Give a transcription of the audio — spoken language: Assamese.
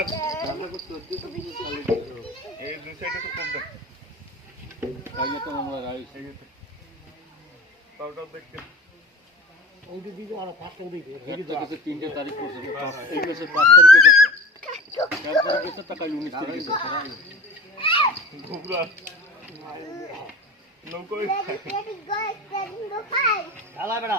নকয় দেবি গয় তেন নকয় ধালা বেড়া